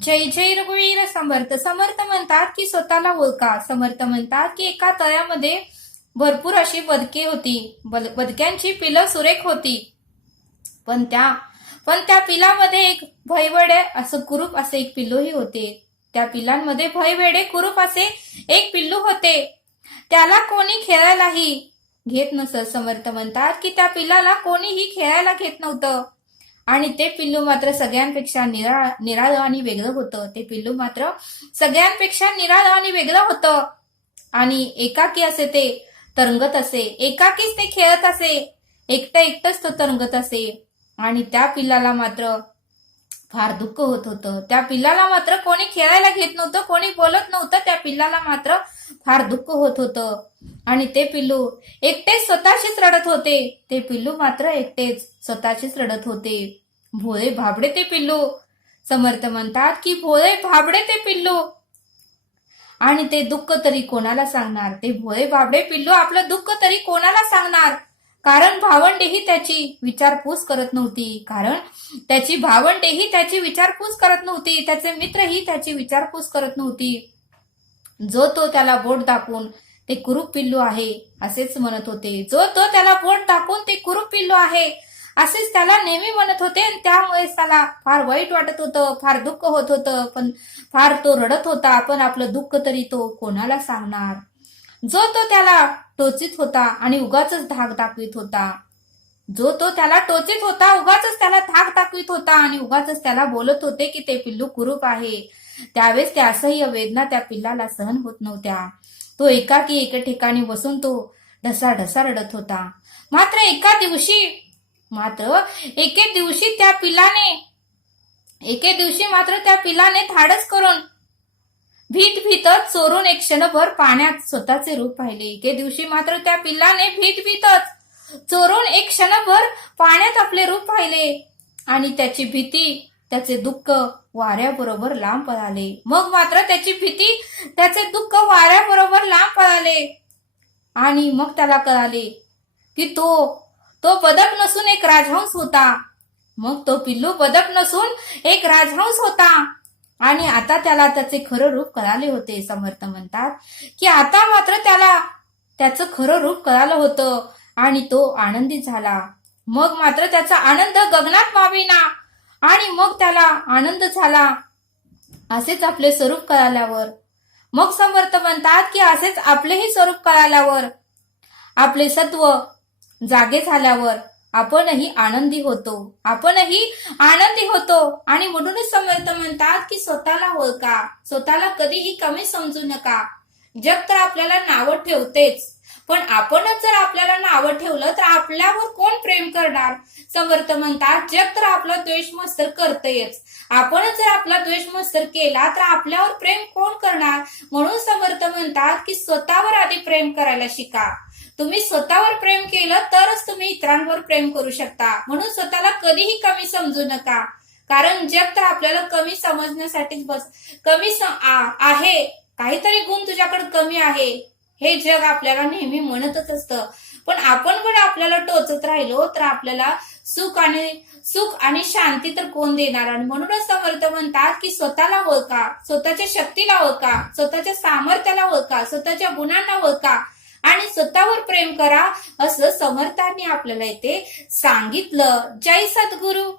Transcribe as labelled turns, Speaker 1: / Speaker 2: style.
Speaker 1: जय जय रघुवीर समर्थ. समर्थ म्हणतात की स्वतःला ओळखा. समर्थ म्हणतात की एका तळ्यामध्ये भरपूर अशी बदके होती. बदक्यांची पिलं सुरेख होती. पण त्या पण त्या पिलामध्ये एक भयवेडे असं कुरूप असे एक पिल्लूही होते. त्या पिलांमध्ये भयवेडे कुरूप असे एक पिल्लू होते. त्याला कोणी खेळायलाही घेत नसत. समर्थ म्हणतात की त्या पिलाला कोणीही खेळायला घेत नव्हतं. आणि ते पिल्लू मात्र सगळ्यांपेक्षा निरा निराळं आणि वेगळं होतं. ते पिल्लू मात्र सगळ्यांपेक्षा निराळं आणि वेगळं होतं. आणि एकाकी असे ते तरंगत असे. एकाकीच ते खेळत असे. एकटं एकटंच तो तरंगत असे. आणि त्या पिल्लाला मात्र फार दुःख होत होतं. त्या पिल्लाला मात्र कोणी खेळायला घेत नव्हतं कोणी बोलत नव्हतं. त्या पिल्लाला मात्र फार दुःख होत होतं. आणि ते पिल्लू एकटेच स्वतःशीच रडत होते. ते पिल्लू मात्र एकटेच स्वतःशीच रडत होते. भोळे भाबडे ते पिल्लू. समर्थ म्हणतात की भोळे भाबडे ते पिल्लू. आणि ते दुःख तरी कोणाला सांगणार? ते भोळे भाबडे पिल्लू आपलं दुःख तरी कोणाला सांगणार? कारण भावंडेही त्याची विचारपूस करत नव्हती. कारण त्याची भावंडेही त्याची विचारपूस करत नव्हती. त्याचे मित्रही त्याची विचारपूस करत नव्हती. जो तो त्याला बोट दाखवून ते कुरूप पिल्लू आहे असेच म्हणत होते. जो तो त्याला बोट दाखवून ते कुरूप पिल्लू आहे असेच त्याला नेहमी म्हणत होते आणि त्यामुळेच त्याला फार वाईट वाटत होतं फार दुःख होत होतं पण फार तो रडत होता पण आपलं दुःख तरी तो कोणाला सांगणार? जो तो त्याला टोचित होता आणि उगाच धाक दाखवित होता. जो तो त्याला टोचित होता उगाच त्याला धाक दाखवित होता आणि उगाच त्याला बोलत होते की ते पिल्लू कुरूप आहे. त्यावेळेस त्या असह्य वेदना त्या पिल्लाला सहन होत नव्हत्या. तो एकाकी एका ठिकाणी बसून तो ढसा ढसा रडत होता. मात्र एका दिवशी मात्र एके दिवशी त्या पिलाने एके दिवशी मात्र त्या पिलाने धाडस करून भीत भीतच चोरून एक क्षणभर पाण्यात स्वतःचे रूप पाहिले. एके दिवशी मात्र त्या पिल्लाने भीत भीतच चोरून एक क्षणभर पाण्यात आपले रूप पाहिले आणि त्याची भीती त्याचे दुःख वाऱ्याबरोबर लांब पळाले. मग मात्र त्याची भीती त्याचे दुःख वाऱ्याबरोबर लांब पळाले आणि मग त्याला कळाले की तो तो बदक नसून एक राजहंस होता. मग तो पिल्लू बदक नसून एक राजहंस होता. आणि आता त्याला त्याचे खरं रूप कळाले होते समर्थ म्हणतात. की आता मात्र त्याला त्याचं खरं रूप कळालं होतं आणि तो आनंदी झाला. मग मात्र त्याचा आनंद गगनात मावेना आणि मग त्याला आनंद झाला. असेच आपले स्वरूप कळाल्यावर. मग समर्थ म्हणतात की असेच आपलेही स्वरूप कळाल्यावर. आपले सत्व जागे झाल्यावर आपणही आनंदी होतो. आपणही आनंदी होतो. आणि म्हणूनच समर्थ म्हणतात की स्वतःला ओळखा. स्वतःला कधीही कमी समजू नका. जग तर आपल्याला नावं ठेवतेच. पण आपणच जर आपल्याला नावं ठेवलं तर आपल्यावर कोण प्रेम करणार? समर्थ म्हणतात जग तर आपला द्वेष मस्तर करतेच. आपणच जर आपला द्वेष मत्सर केला तर आपल्यावर प्रेम कोण करणार? म्हणून समर्थ म्हणतात की स्वतःवर आधी प्रेम करायला शिका. तुम्ही स्वतःवर प्रेम केलं तरच तुम्ही इतरांवर प्रेम करू शकता. म्हणून स्वतःला कधीही कमी समजू नका. कारण जग तर आपल्याला कमी समजण्यासाठीच बस कमी आ- आहे. काहीतरी गुण तुझ्याकडे कमी आहे. हे जग आपल्याला नेहमी म्हणतच असतं. पण आपण पण आपल्याला टोचत राहिलो तर आपल्याला सुख आणि सुख आणि शांती तर कोण देणार? आणि म्हणूनच समर्थ म्हणतात की स्वतःला ओळखा स्वतःच्या शक्तीला ओळखा स्वतःच्या सामर्थ्याला ओळखा स्वतःच्या गुणांना ओळखा आणि स्वतःवर प्रेम करा असं समर्थांनी आपल्याला इथे सांगितलं. जय सद्गुरू.